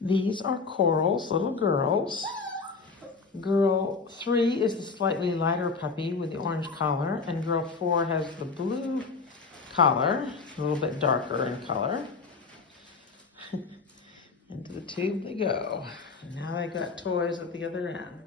These are Coral's little girls. Girl 3 is the slightly lighter puppy with the orange collar, and girl 4 has the blue collar, a little bit darker in color. Into the tube they go. And now they got toys at the other end.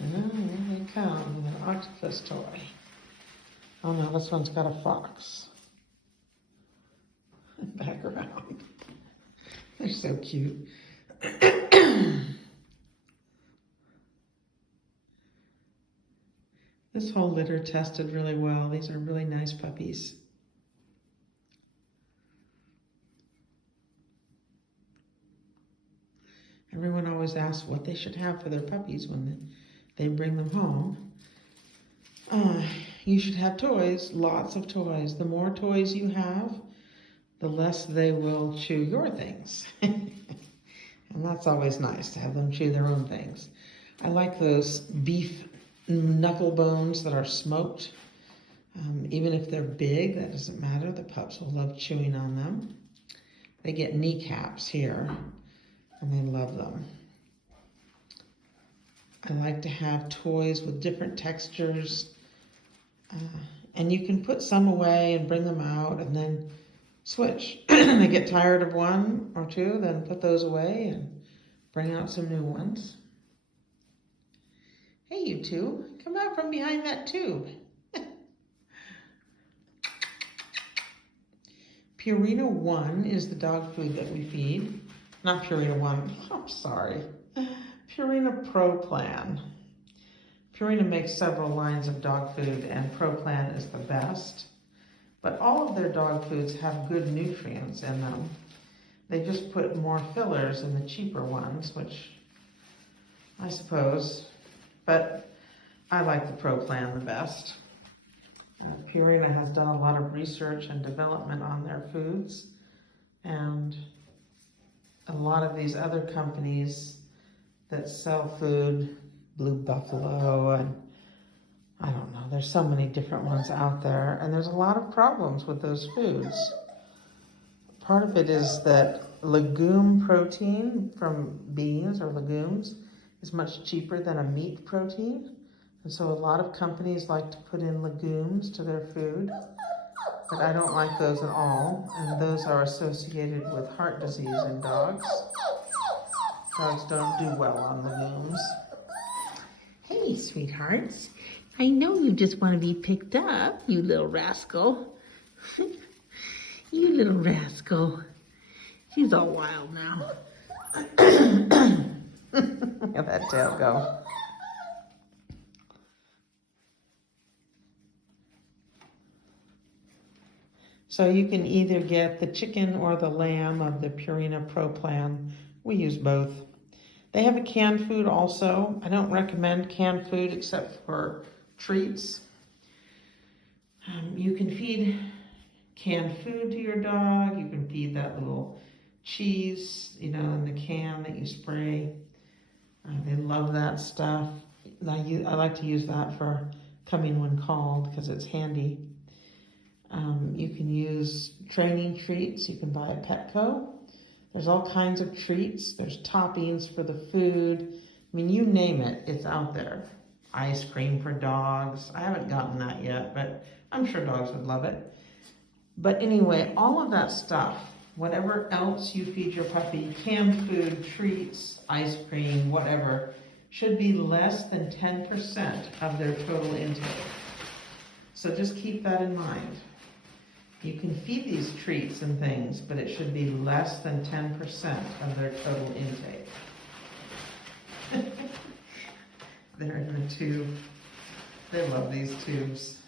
And here they come, an octopus toy. Oh no, this one's got a fox. Back around. They're so cute. This whole litter tested really well. These are really nice puppies. Everyone always asks what they should have for their puppies when they bring them home. You should have toys, lots of toys. The more toys you have, the less they will chew your things. And that's always nice to have them chew their own things. I like those beef knuckle bones that are smoked. Even if they're big, that doesn't matter. The pups will love chewing on them. They get kneecaps here, and they love them. I like to have toys with different textures. And you can put some away and bring them out and then switch. They get tired of one or two, then put those away and bring out some new ones. Hey, you two, come out from behind that tube. Purina 1 is the dog food that we feed. Not Purina 1, I'm sorry. Purina Pro Plan. Purina makes several lines of dog food, and Pro Plan is the best. But all of their dog foods have good nutrients in them. They just put more fillers in the cheaper ones, which I suppose, but I like the Pro Plan the best. Purina has done a lot of research and development on their foods, and a lot of these other companies that sell food, Blue Buffalo, and I don't know, there's so many different ones out there, and there's a lot of problems with those foods. Part of it is that legume protein from beans or legumes is much cheaper than a meat protein. And so a lot of companies like to put in legumes to their food, but I don't like those at all. And those are associated with heart disease in dogs. Dogs don't do well on legumes. Hey, sweethearts. I know you just want to be picked up, you little rascal. You little rascal. She's all wild now. Look at that tail go. So you can either get the chicken or the lamb of the Purina Pro Plan. We use both. They have a canned food also. I don't recommend canned food except for treats. You can feed canned food to your dog. You can feed that little cheese, you know, in the can that you spray. They love that stuff. I like to use that for coming when called because it's handy. You can use training treats. You can buy at Petco. There's all kinds of treats. There's toppings for the food. I mean, you name it, it's out there. Ice cream for dogs. I haven't gotten that yet, but I'm sure dogs would love it. But anyway, all of that stuff, whatever else you feed your puppy, canned food, treats, ice cream, whatever, should be less than 10% of their total intake. So just keep that in mind. You can feed these treats and things, but it should be less than 10% of their total intake. They're in the tube. They love these tubes.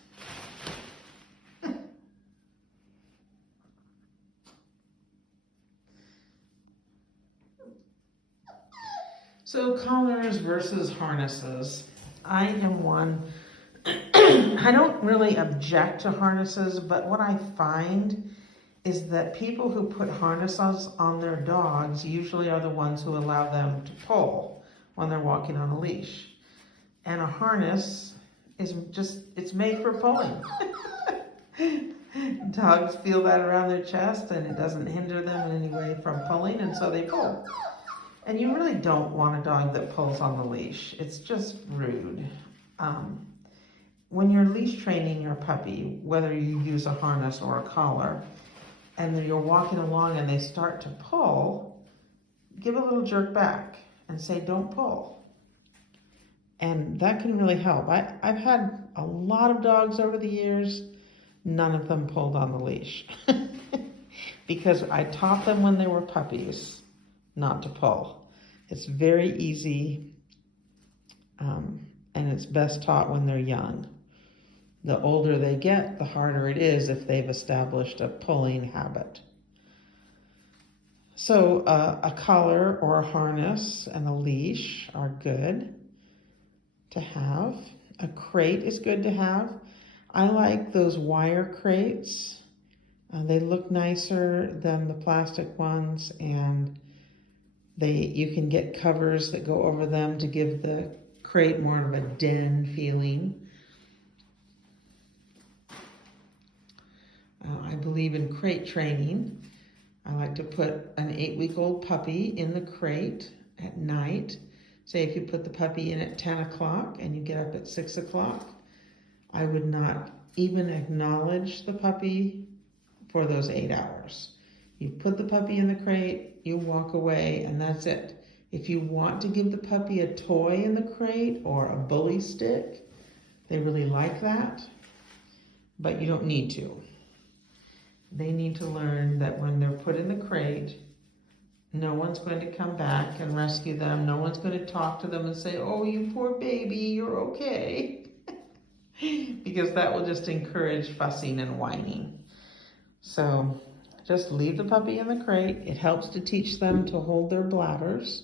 So collars versus harnesses. I am one. I don't really object to harnesses, but what I find is that people who put harnesses on their dogs usually are the ones who allow them to pull when they're walking on a leash. And a harness is it's made for pulling. Dogs feel that around their chest and it doesn't hinder them in any way from pulling, and so they pull. And you really don't want a dog that pulls on the leash. It's just rude. When you're leash training your puppy, whether you use a harness or a collar, and you're walking along and they start to pull, give a little jerk back and say, don't pull. And that can really help. I've had a lot of dogs over the years, none of them pulled on the leash. Because I taught them when they were puppies not to pull. It's very easy, and it's best taught when they're young. The older they get, the harder it is if they've established a pulling habit. So a collar or a harness and a leash are good to have. A crate is good to have. I like those wire crates. They look nicer than the plastic ones, and you can get covers that go over them to give the crate more of a den feeling. I believe in crate training. I like to put an 8-week-old puppy in the crate at night. Say if you put the puppy in at 10 o'clock and you get up at 6 o'clock, I would not even acknowledge the puppy for those 8 hours. You put the puppy in the crate, you walk away, and that's it. If you want to give the puppy a toy in the crate or a bully stick, they really like that, but you don't need to. They need to learn that when they're put in the crate, no one's going to come back and rescue them. No one's going to talk to them and say, oh, you poor baby, you're okay. Because that will just encourage fussing and whining. So just leave the puppy in the crate. It helps to teach them to hold their bladders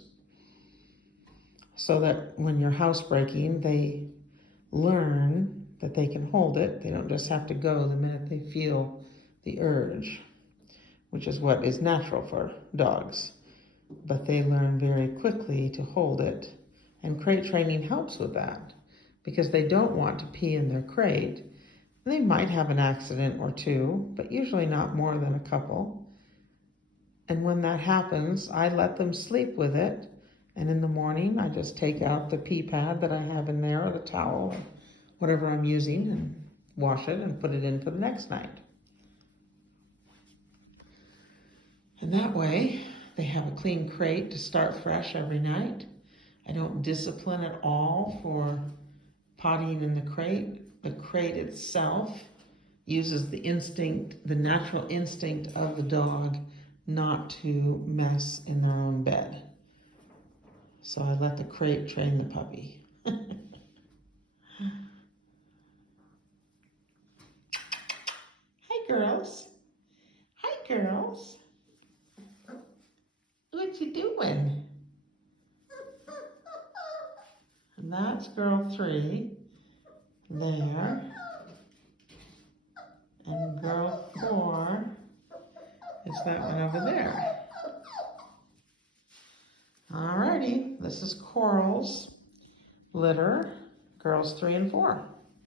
so that when you're housebreaking, they learn that they can hold it. They don't just have to go the minute they feel the urge, which is what is natural for dogs. But they learn very quickly to hold it. And crate training helps with that because they don't want to pee in their crate. They might have an accident or two, but usually not more than a couple. And when that happens, I let them sleep with it. And in the morning, I just take out the pee pad that I have in there or the towel, whatever I'm using, and wash it and put it in for the next night. And that way, they have a clean crate to start fresh every night. I don't discipline at all for pottying in the crate. The crate itself uses the natural instinct of the dog not to mess in their own bed. So I let the crate train the puppy. Hi, girls. Hi, girls. What you doing? And that's girl 3 there. And girl 4 is that one over there. Alrighty, this is Coral's litter, girls 3 and 4.